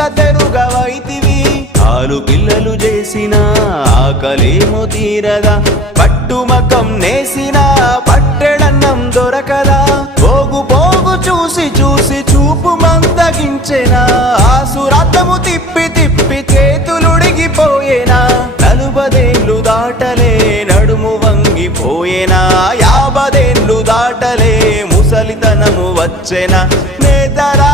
సంగతెరుగవైతివి ఆలు పిల్లలు చేసిన ఆకలేమో తీరదా పట్టుమకం నేసిన పట్టెడన్నం దొరకదా పోగు పోగు చూసి చూసి చూపు మందగించెనా ఆసురాతము తిప్పి తిప్పి చేతులుడిగిపోయేనా 40 ఏళ్ళు దాటలే నడుము వంగిపోయేనా 50 ఏళ్ళు దాటలే ముసలితనము వచ్చెనా నేతరా